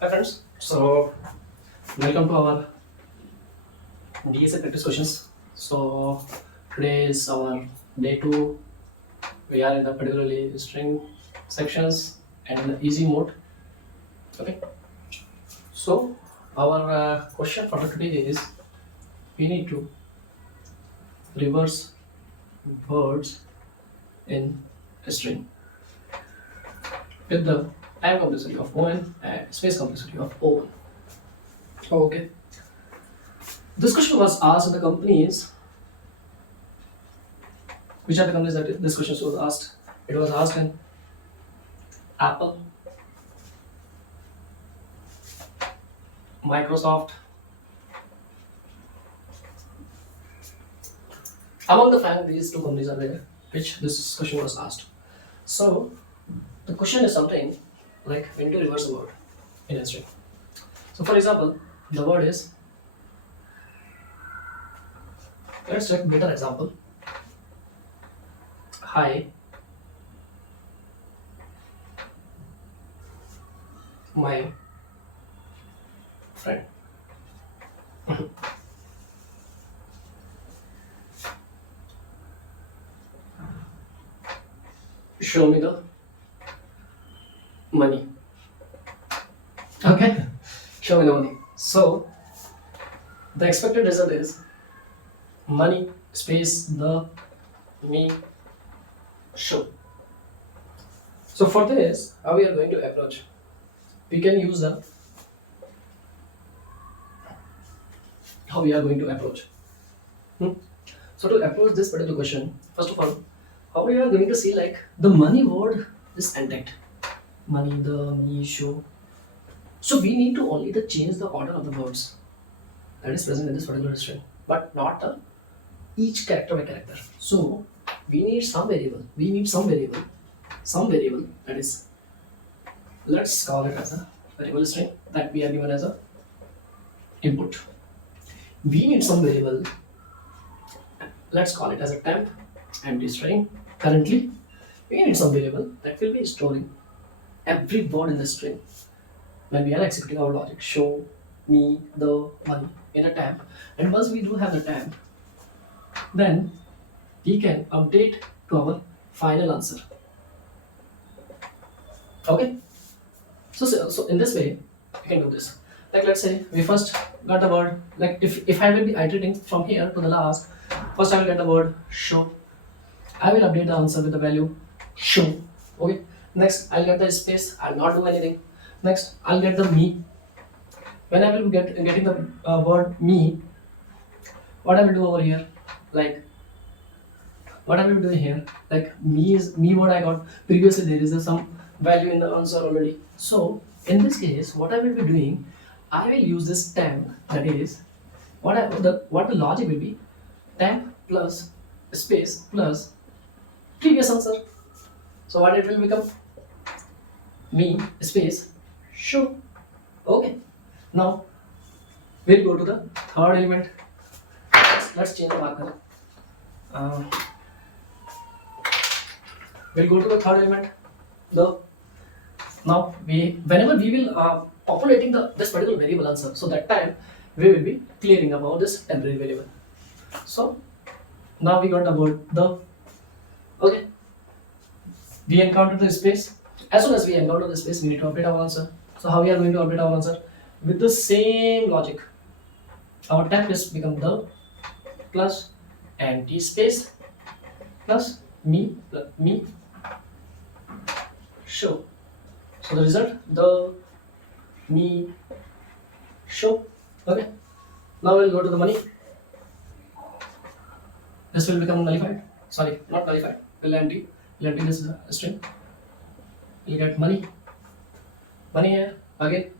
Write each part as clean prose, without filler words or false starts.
Hi friends, so welcome to our DSA practice questions. So today is our day 2. We are in the particularly string sections and in the easy mode. Okay, so our question for today is we need to reverse words in a string with the time complexity of O(n) and space complexity of O(n). Okay, this question was asked in the companies. Which are the companies that this question was asked? It was asked in Apple, Microsoft. Among the fact these two companies are there, which this question was asked. So the question is something like we need to reverse a word in a string. So for example, the word is, let's take a better example. Hi, my friend. Show me the money. Okay, show me the money. So the expected result is money space the me show. So for this, how we are going to approach? We can use the how we are going to approach. So to approach this particular question, first of all, how we are going to see like the money word is intact. Money, the me show. So we need to only the change the order of the words that is present in this particular string, but not the each character by character. So we need some variable. We need some variable that is, let's call it as a variable string that we are given as a input. We need some variable, let's call it as a temp empty string. Currently we need some variable that will be storing every word in the string when we are executing our logic. Show me the money in a temp, and once we do have the temp, then we can update to our final answer. Okay, so in this way we can do this. Like let's say we first got the word, like if I will be iterating from here to the last, first I will get the word show. I will update the answer with the value show. Okay, next I'll get the space, I'll not do anything. Next I'll get the me. When I will be getting the word me, what I will do over here, like what I will be doing here, like me is me what I got previously, there is some value in the answer already. So in this case, what I will be doing, I will use this temp, that is what the logic will be, temp plus space plus previous answer. So what it will become, me space show. Okay, now we'll go to the third element. Let's change the marker. Uh, we'll go to the third element. The now we whenever we will populating the this particular variable answer, so that time we will be clearing about this temporary variable. So now we got the word the. Okay, we encounter the space. As soon as we encounter the space, we need to update our answer. So how we are going to update our answer? With the same logic. Our temp is become the plus empty space plus me show. So the result, the me show. Okay, now we'll go to the money. This will become nullified. Sorry, not nullified. Will empty this string. We'll get money here again,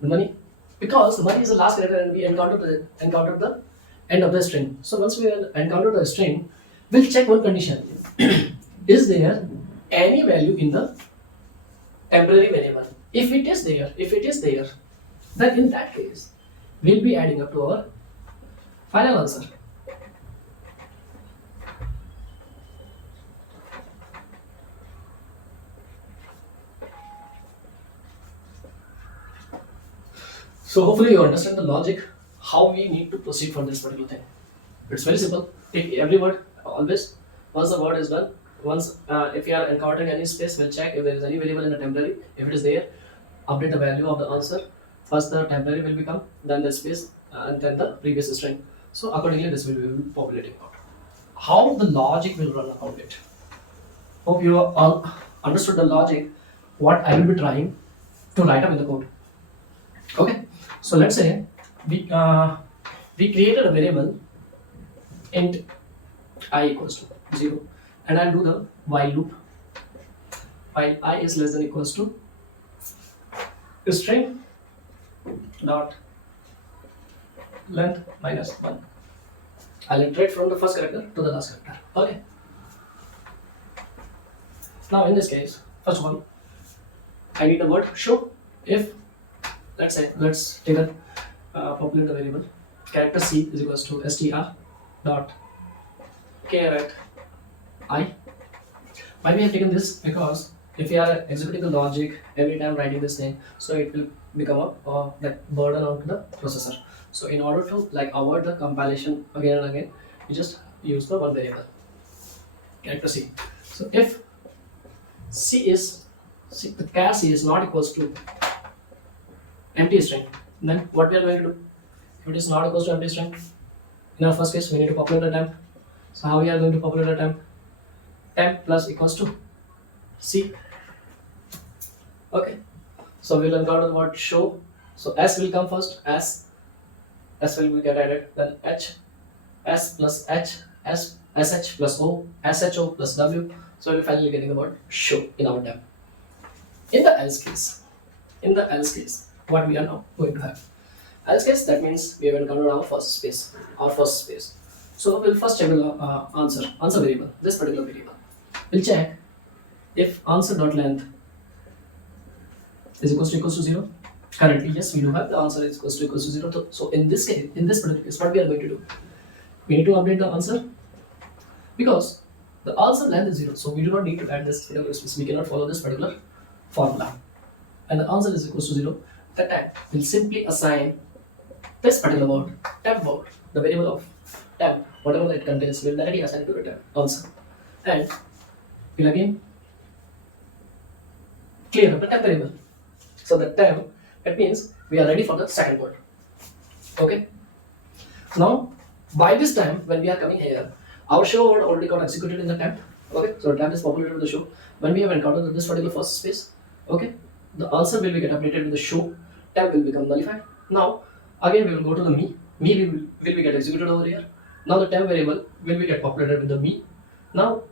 the money, because the money is the last character and we encountered the end of the string. So once we encounter the string, we'll check one condition. Is there any value in the temporary variable? If it is there, then in that case we'll be adding up to our final answer. So hopefully you understand the logic, how we need to proceed for this particular thing. It's very simple. Take every word always. Once the word is done, once if you are encountering any space, we'll check if there is any variable in the temporary. If it is there, update the value of the answer. First the temporary will become, then the space, and then the previous string. So accordingly, this will be populating out. How the logic will run around it. Hope you all understood the logic. What I will be trying to write up in the code. Okay. So let's say we created a variable int I equals to 0, and I'll do the while loop while I is less than equals to string dot length minus 1. I'll iterate from the first character to the last character. Okay. Now in this case, first of all, I need the word show. If let's take a populate the variable character C is equals to str dot caret I. Why we have taken this? Because if we are executing the logic every time writing this thing, so it will become a like burden onto the processor. So in order to like avoid the compilation again and again, we just use the one variable character C. So if the char C is not equals to empty string, then what we are going to do? If it is not equals to empty string, in our first case we need to populate the temp. So how we are going to populate the temp? Temp plus equals to C. Okay. So we will encounter the word show. So S will come first. S will get added. Then H, S plus H, SH plus O, SHO plus W. So we're finally getting the word show in our temp. In the else case, what we are now going to have? Else case, that means we have encountered our first space. So we'll first check the answer variable, this particular variable. We'll check if answer dot length is equals to 0. Currently, yes, we do have the answer is equals to 0. So in this case, in this particular case, what we are going to do? We need to update the answer because the answer length is 0. So we do not need to add this particular space. We cannot follow this particular formula. And the answer is equals to 0. That time we'll simply assign this particular word, temp word, the variable of temp, whatever it contains, we'll directly assign it to the temp answer. And we'll again clear up the temp variable. So the temp, that means we are ready for the second word. Okay. Now, by this time, when we are coming here, our show word already got executed in the temp. Okay. So the temp is populated with the show. When we have encountered this particular first space, okay, the answer will be get updated with the show. Temp will become nullified. Now, again we will go to the me. Me will be get executed over here. Now the temp variable will be get populated with the me. Now,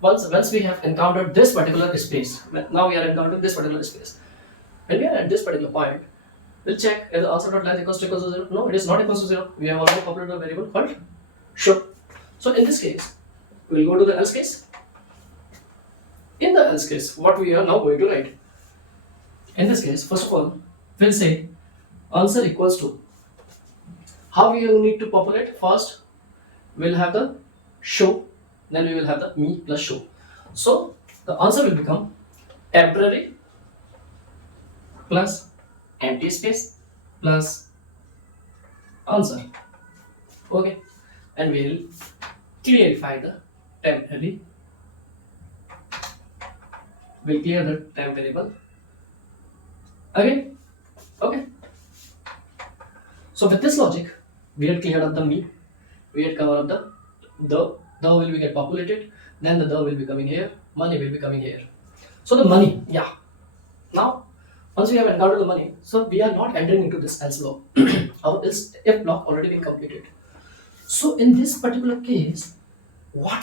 once we have encountered this particular space, now we are encountering this particular space. When we are at this particular point, we'll check if the answer dot length equals to 0. No, it is not equals to 0. We have already populated a variable called show. So in this case, we'll go to the else case. In the else case, what we are now going to write? In this case, first of all, we'll say answer equals to. How we need to populate? First, we'll have the show, then we will have the me plus show. So the answer will become temporary plus empty space plus answer. Okay, and we will clarify the temporary. We'll clear the temp variable again. Okay. So with this logic, we had cleared up the me, we had covered up the will be get populated, then the will be coming here, money will be coming here. So the money, yeah. Now, once we have encountered the money, so we are not entering into this else block. Our else if block already been completed. So in this particular case, what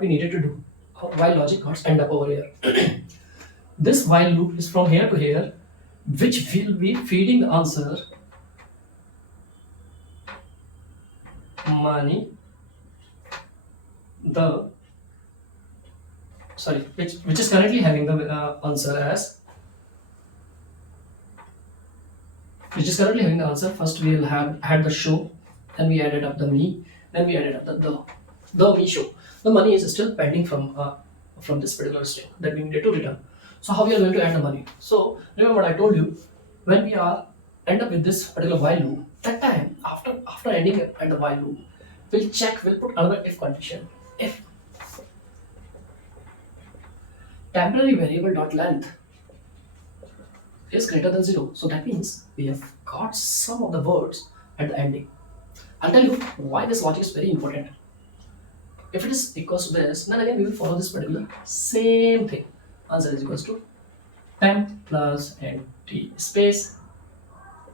we needed to do, while logic got end up over here. This while loop is from here to here, which will be feeding the answer money which is currently having the answer as first we will have had the show, then we added up the me, then we added up the me show. The money is still pending from this particular string that we needed to return. So how we are going to add the money? So remember what I told you, when we are end up with this particular while loop, that time after ending at the while loop, we'll put another if condition. If temporary variable dot length is greater than 0, so that means we have got some of the words at the ending. I'll tell you why this logic is very important. If it is equals to this, then again we will follow this particular same thing. Answer is equals to temp plus empty space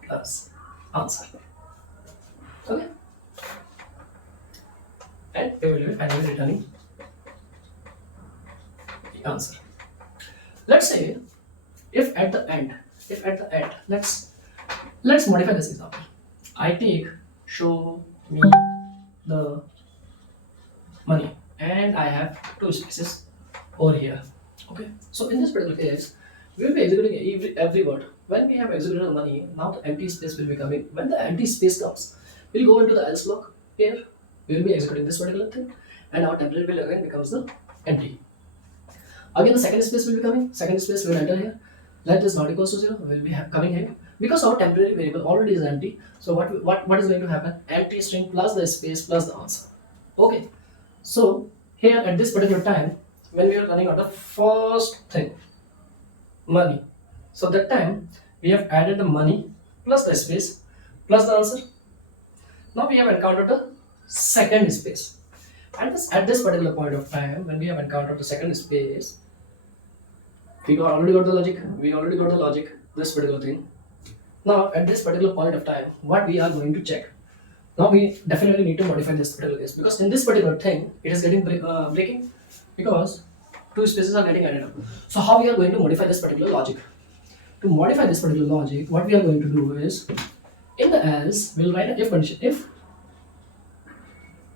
plus answer. Okay? And we will be finally returning the answer. Let's say if at the end, let's modify this example. I take show me the money and I have two spaces over here. Okay, so in this particular case, we will be executing every word. When we have executed the money, now the empty space will be coming. When the empty space comes, we'll go into the else block here. We will be executing this particular thing, and our temporary will again becomes the empty. Again, the second space will be coming. Second space will enter here. Let is not equals to 0. Will be coming here because our temporary variable already is empty. So what is going to happen? Empty string plus the space plus the answer. Okay. So here at this particular time, when we are running out the first thing, money. So that time we have added the money plus the space plus the answer. Now we have encountered the second space. And at this particular point of time, when we have encountered the second space, we already got the logic, this particular thing. Now at this particular point of time, what we are going to check. Now we definitely need to modify this particular case because in this particular thing, it is getting breaking because two spaces are getting added up. So how we are going to modify this particular logic? To modify this particular logic, what we are going to do is, in the else, we'll write an if condition. If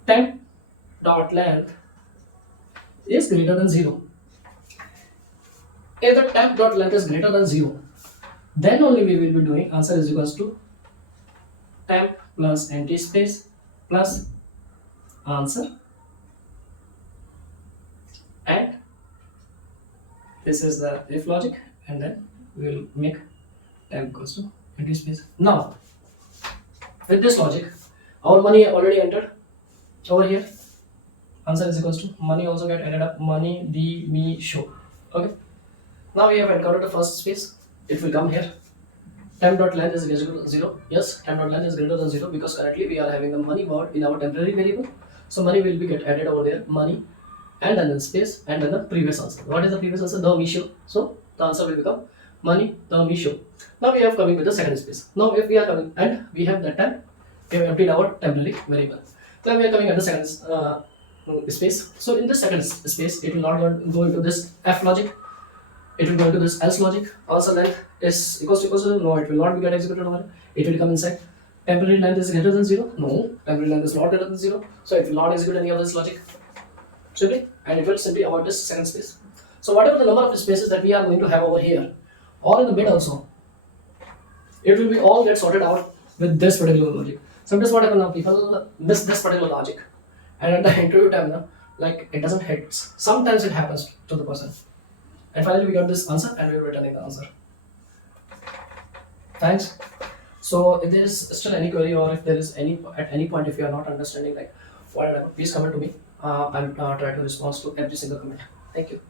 temp dot length is greater than 0. If the temp dot length is greater than 0, then only we will be doing answer is equals to temp plus empty space plus answer, and this is the if logic, and then we will make temp equals to empty space. Now with this logic, our money already entered over here. Answer is equals to money also get added up, money d me show. Okay, now we have encountered the first space. It will come here. Temp dot length is greater than 0. Yes, temp dot length is greater than 0 because currently we are having the money word in our temporary variable. So money will be get added over there, money, and then space, and then the previous answer. What is the previous answer? The me show. So the answer will become money the me show. Now we have coming with the second space. Now if we are coming and we have that time, we have emptied our temporary variable. Then we are coming at the second space. So in the second space, it will not go into this f logic. It will go into this else logic. Also length is equals to 0. No, it will not be get executed over. It will come inside. Temporary length is greater than 0. No, temporary length is not greater than 0. So it will not execute any of this logic. Simply, and it will simply avoid this second space. So whatever the number of spaces that we are going to have over here, or in the mid also, it will be all get sorted out with this particular logic. Sometimes what happens now, people miss this particular logic, and at the interview time, now, like it doesn't hit. Sometimes it happens to the person. And finally, we got this answer, and we are returning the answer. Thanks. So, if there is still any query, or if there is at any point if you are not understanding like whatever, please comment to me. I'll try to respond to every single comment. Thank you.